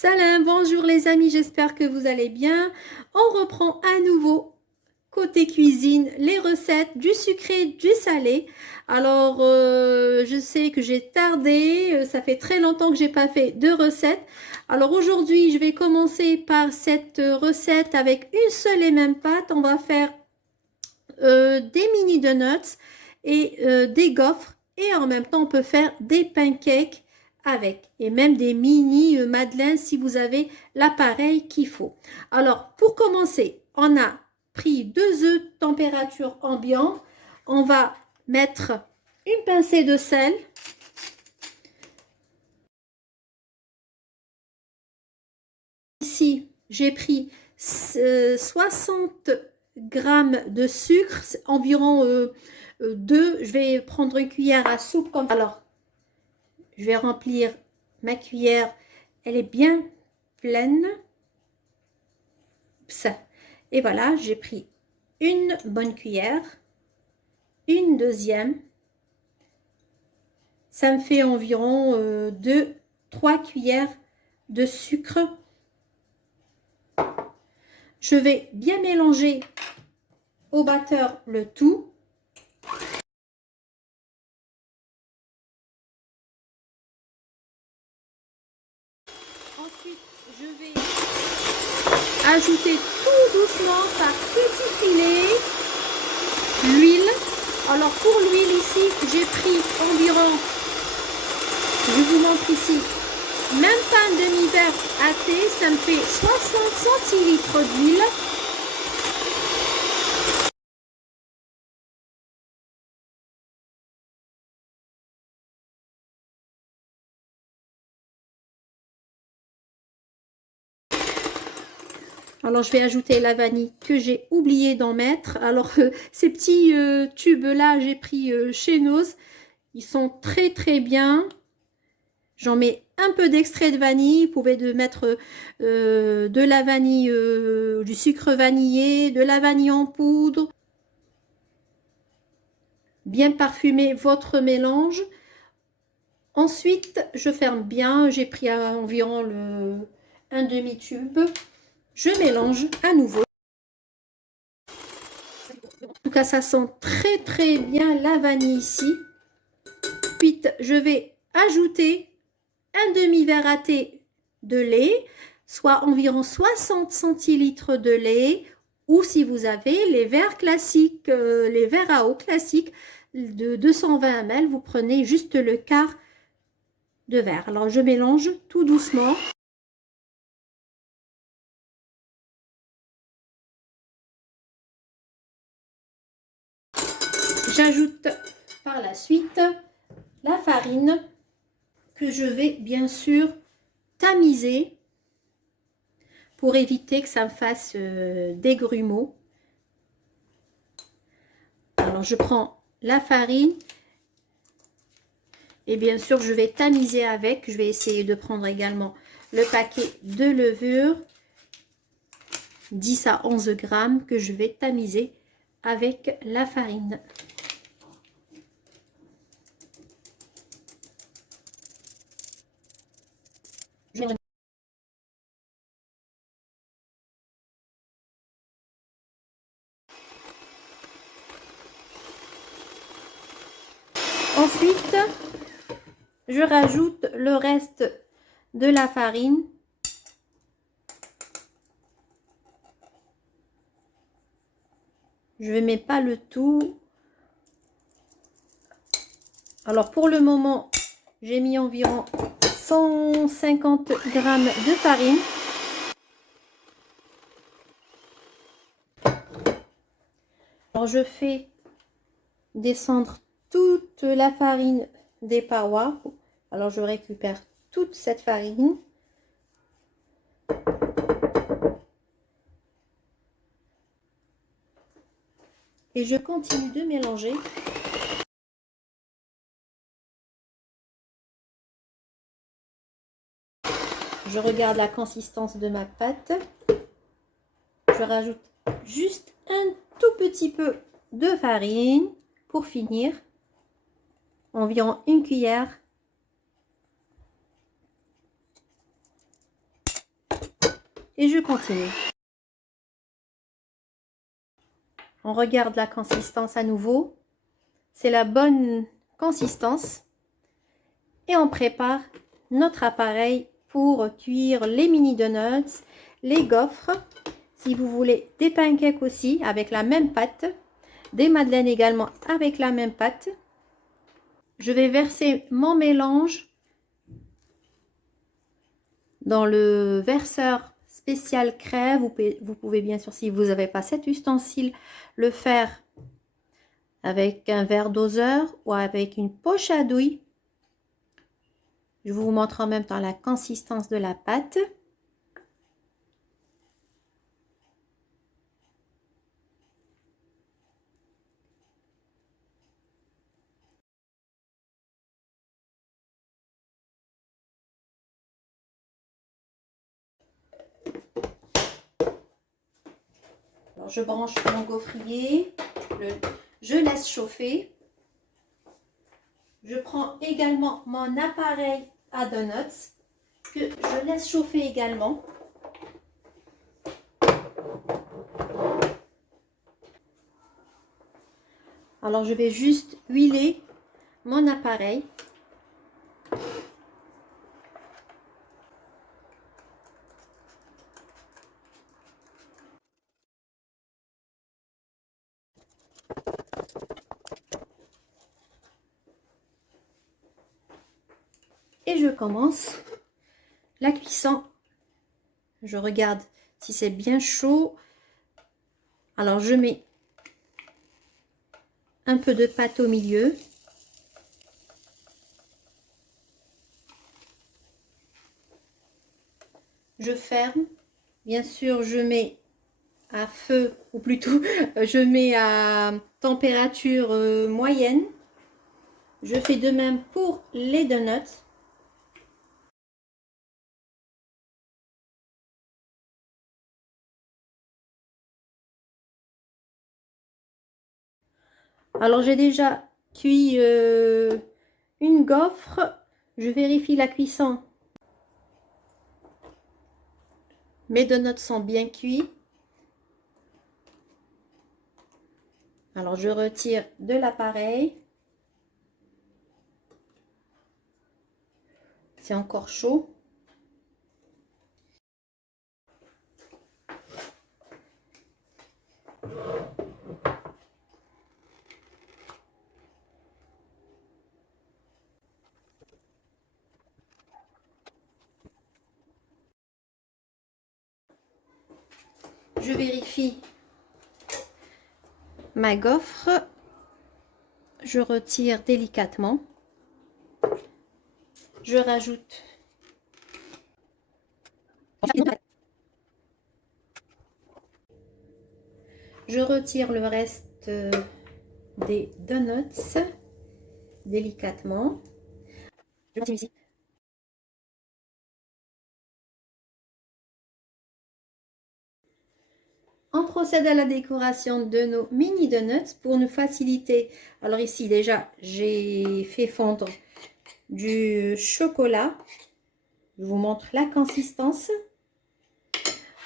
Salam, bonjour les amis, j'espère que vous allez bien. On reprend à nouveau côté cuisine les recettes du sucré, du salé. Alors, je sais que j'ai tardé, ça fait très longtemps que j'ai pas fait de recettes. Alors aujourd'hui, je vais commencer par cette recette avec une seule et même pâte. On va faire des mini donuts et des gaufres et en même temps on peut faire des pancakes avec et même des mini madeleines si vous avez l'appareil qu'il faut. Alors pour commencer, on a pris 2 œufs température ambiante, on va mettre une pincée de sel. Ici j'ai pris 60 grammes de sucre, environ 2. Je vais prendre une cuillère à soupe comme alors. Je vais remplir ma cuillère, elle est bien pleine. Ça. Et voilà, j'ai pris une bonne cuillère, une deuxième. Ça me fait environ 3 cuillères de sucre. Je vais bien mélanger au batteur le tout. Ensuite, je vais ajouter tout doucement par petits filets l'huile. Alors pour l'huile ici, j'ai pris environ, je vous montre ici, même pas un demi-verre à thé, ça me fait 60 centilitres d'huile. Alors, je vais ajouter la vanille que j'ai oublié d'en mettre. Alors, ces petits tubes-là, j'ai pris chez Noz. Ils sont très, très bien. J'en mets un peu d'extrait de vanille. Vous pouvez mettre de la vanille, du sucre vanillé, de la vanille en poudre. Bien parfumer votre mélange. Ensuite, je ferme bien. J'ai pris environ un demi-tube. Je mélange à nouveau. En tout cas, ça sent très très bien la vanille ici. Ensuite, je vais ajouter un demi-verre à thé de lait, soit environ 60 centilitres de lait, ou si vous avez les verres classiques, les verres à eau classiques de 220 ml, vous prenez juste le quart de verre. Alors, je mélange tout doucement. J'ajoute par la suite la farine que je vais bien sûr tamiser pour éviter que ça me fasse des grumeaux. Alors je prends la farine et bien sûr je vais tamiser avec. Je vais essayer de prendre également le paquet de levure, 10 à 11 grammes, que je vais tamiser avec la farine. Ensuite, je rajoute le reste de la farine. Je ne mets pas le tout. Alors pour le moment, j'ai mis environ 150 grammes de farine. Alors je fais descendre toute la farine des parois. Alors je récupère toute cette farine. Et je continue de mélanger. Je regarde la consistance de ma pâte. Je rajoute juste un tout petit peu de farine pour finir. Environ une cuillère. et je continue. On regarde la consistance à nouveau. C'est la bonne consistance. Et on prépare notre appareil pour cuire les mini donuts, les gaufres. Si vous voulez des pancakes aussi avec la même pâte, des madeleines également avec la même pâte. Je vais verser mon mélange dans le verseur spécial crème. Vous pouvez bien sûr, si vous n'avez pas cet ustensile, le faire avec un verre doseur ou avec une poche à douille. Je vous montre en même temps la consistance de la pâte. Alors, je branche mon gaufrier, je laisse chauffer. Je prends également mon appareil à donuts que je laisse chauffer également. Alors, je vais juste huiler mon appareil. Et je commence la cuisson. Je regarde si c'est bien chaud. Alors, je mets un peu de pâte au milieu. Je ferme. Bien sûr, je mets à feu, ou plutôt, je mets à température moyenne. Je fais de même pour les donuts. Alors, j'ai déjà cuit une gaufre. Je vérifie la cuisson. Mes donuts sont bien cuits. Alors, je retire de l'appareil. C'est encore chaud. Je vérifie ma gaufre. Je retire délicatement. Je rajoute je retire le reste des donuts délicatement. Je continue ici. On procède à la décoration de nos mini donuts pour nous faciliter. Alors ici déjà, j'ai fait fondre du chocolat. Je vous montre la consistance.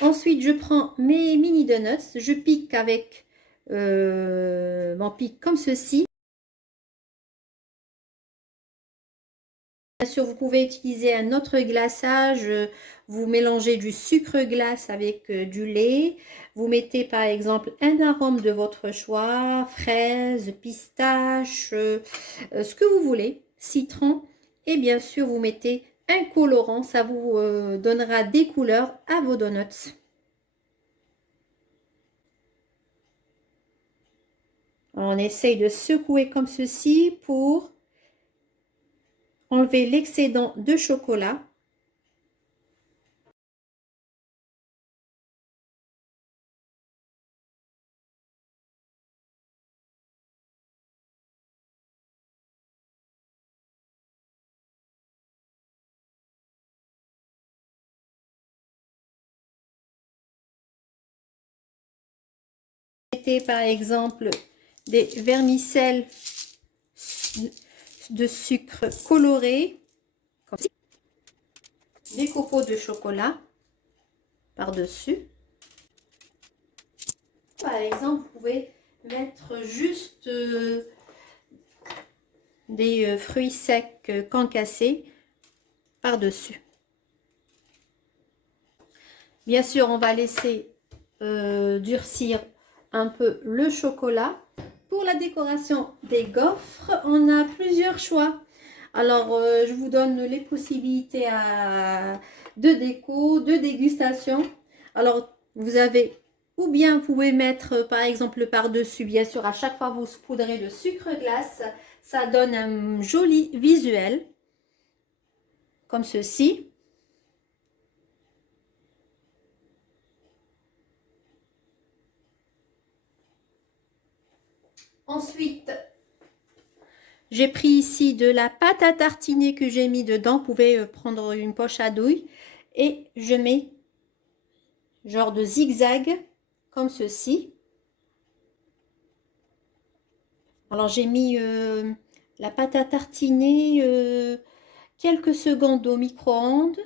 Ensuite, je prends mes mini donuts. Je pique avec mon pic comme ceci. Bien sûr, vous pouvez utiliser un autre glaçage. Vous mélangez du sucre glace avec du lait. Vous mettez par exemple un arôme de votre choix, fraise, pistache, ce que vous voulez, citron. Et bien sûr, vous mettez un colorant. Ça vous donnera des couleurs à vos donuts. On essaye de secouer comme ceci pour enlever l'excédent de chocolat. Mettez par exemple des vermicelles de sucre coloré, comme ci, des copeaux de chocolat. par-dessus. Par exemple, vous pouvez mettre juste des fruits secs concassés par-dessus. Bien sûr, on va laisser durcir un peu le chocolat. Pour la décoration des gaufres, on a plusieurs choix. Alors, je vous donne les possibilités de déco, de dégustation. Alors, vous avez, ou bien vous pouvez mettre par exemple par-dessus, bien sûr, à chaque fois vous saupoudrez de sucre glace. Ça donne un joli visuel, comme ceci. Ensuite, j'ai pris ici de la pâte à tartiner que j'ai mis dedans. Vous pouvez prendre une poche à douille. Et je mets genre de zigzag, comme ceci. Alors, j'ai mis la pâte à tartiner quelques secondes au micro-ondes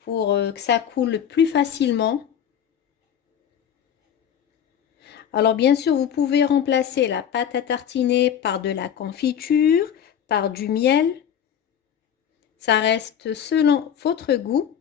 pour que ça coule plus facilement. Alors bien sûr, vous pouvez remplacer la pâte à tartiner par de la confiture, par du miel. Ça reste selon votre goût.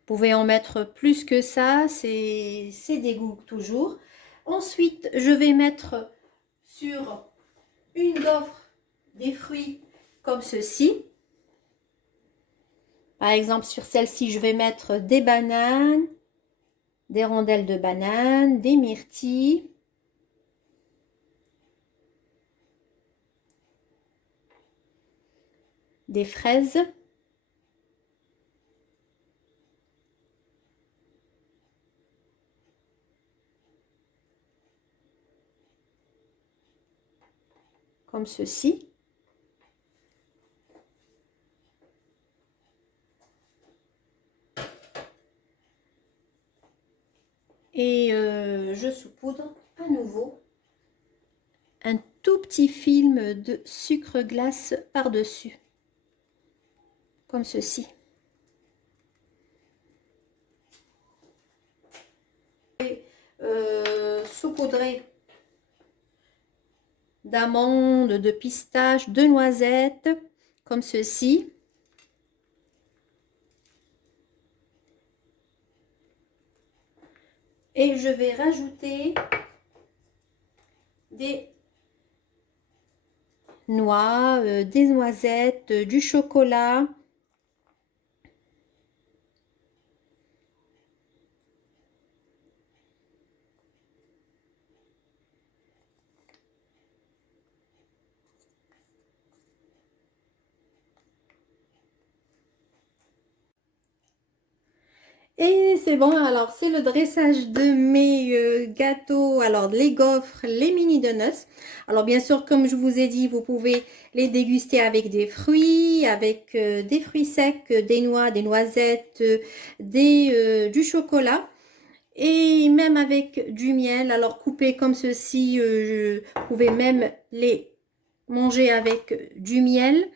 Vous pouvez en mettre plus que ça, c'est des goûts toujours. Ensuite, je vais mettre sur une gaufre des fruits comme ceci. Par exemple, sur celle-ci, je vais mettre des bananes, des rondelles de bananes, des myrtilles, des fraises, comme ceci. Et je saupoudre à nouveau un tout petit film de sucre glace par-dessus, comme ceci. Et saupoudrer d'amandes, de pistaches, de noisettes, comme ceci. Et je vais rajouter des noix, des noisettes, du chocolat. Et c'est bon, alors c'est le dressage de mes gâteaux, alors les gaufres, les mini donuts. Alors bien sûr, comme je vous ai dit, vous pouvez les déguster avec des fruits, avec des fruits secs, des noix, des noisettes, du chocolat. Et même avec du miel, alors coupé comme ceci, vous pouvez même les manger avec du miel.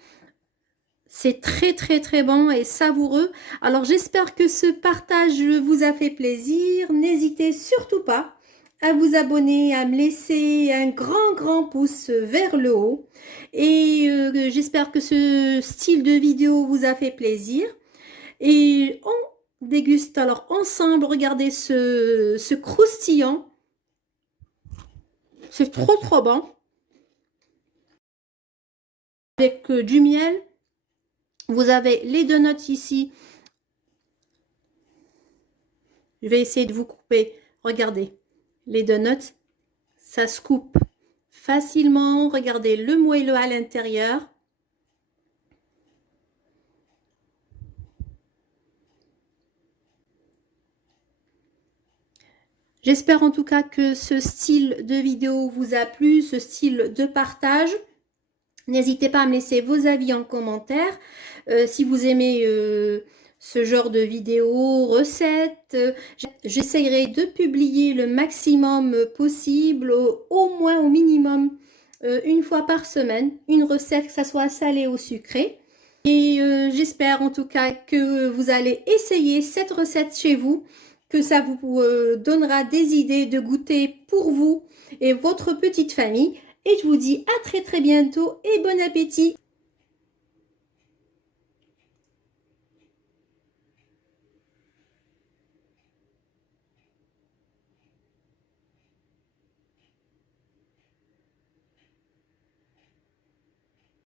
C'est très très très bon et savoureux. Alors j'espère que ce partage vous a fait plaisir. N'hésitez surtout pas à vous abonner, à me laisser un grand pouce vers le haut. Et j'espère que ce style de vidéo vous a fait plaisir. Et on déguste alors ensemble. Regardez ce croustillant. C'est trop bon. Avec du miel. Vous avez les donuts ici. Je vais essayer de vous couper. Regardez, les donuts, ça se coupe facilement. Regardez le moelleux à l'intérieur. J'espère en tout cas que ce style de vidéo vous a plu, ce style de partage. N'hésitez pas à me laisser vos avis en commentaire. Si vous aimez ce genre de vidéos, recettes, j'essaierai de publier le maximum possible, au moins au minimum une fois par semaine, une recette, que ça soit salée ou sucrée. Et j'espère en tout cas que vous allez essayer cette recette chez vous, que ça vous donnera des idées de goûter pour vous et votre petite famille. Et je vous dis à très très bientôt et bon appétit!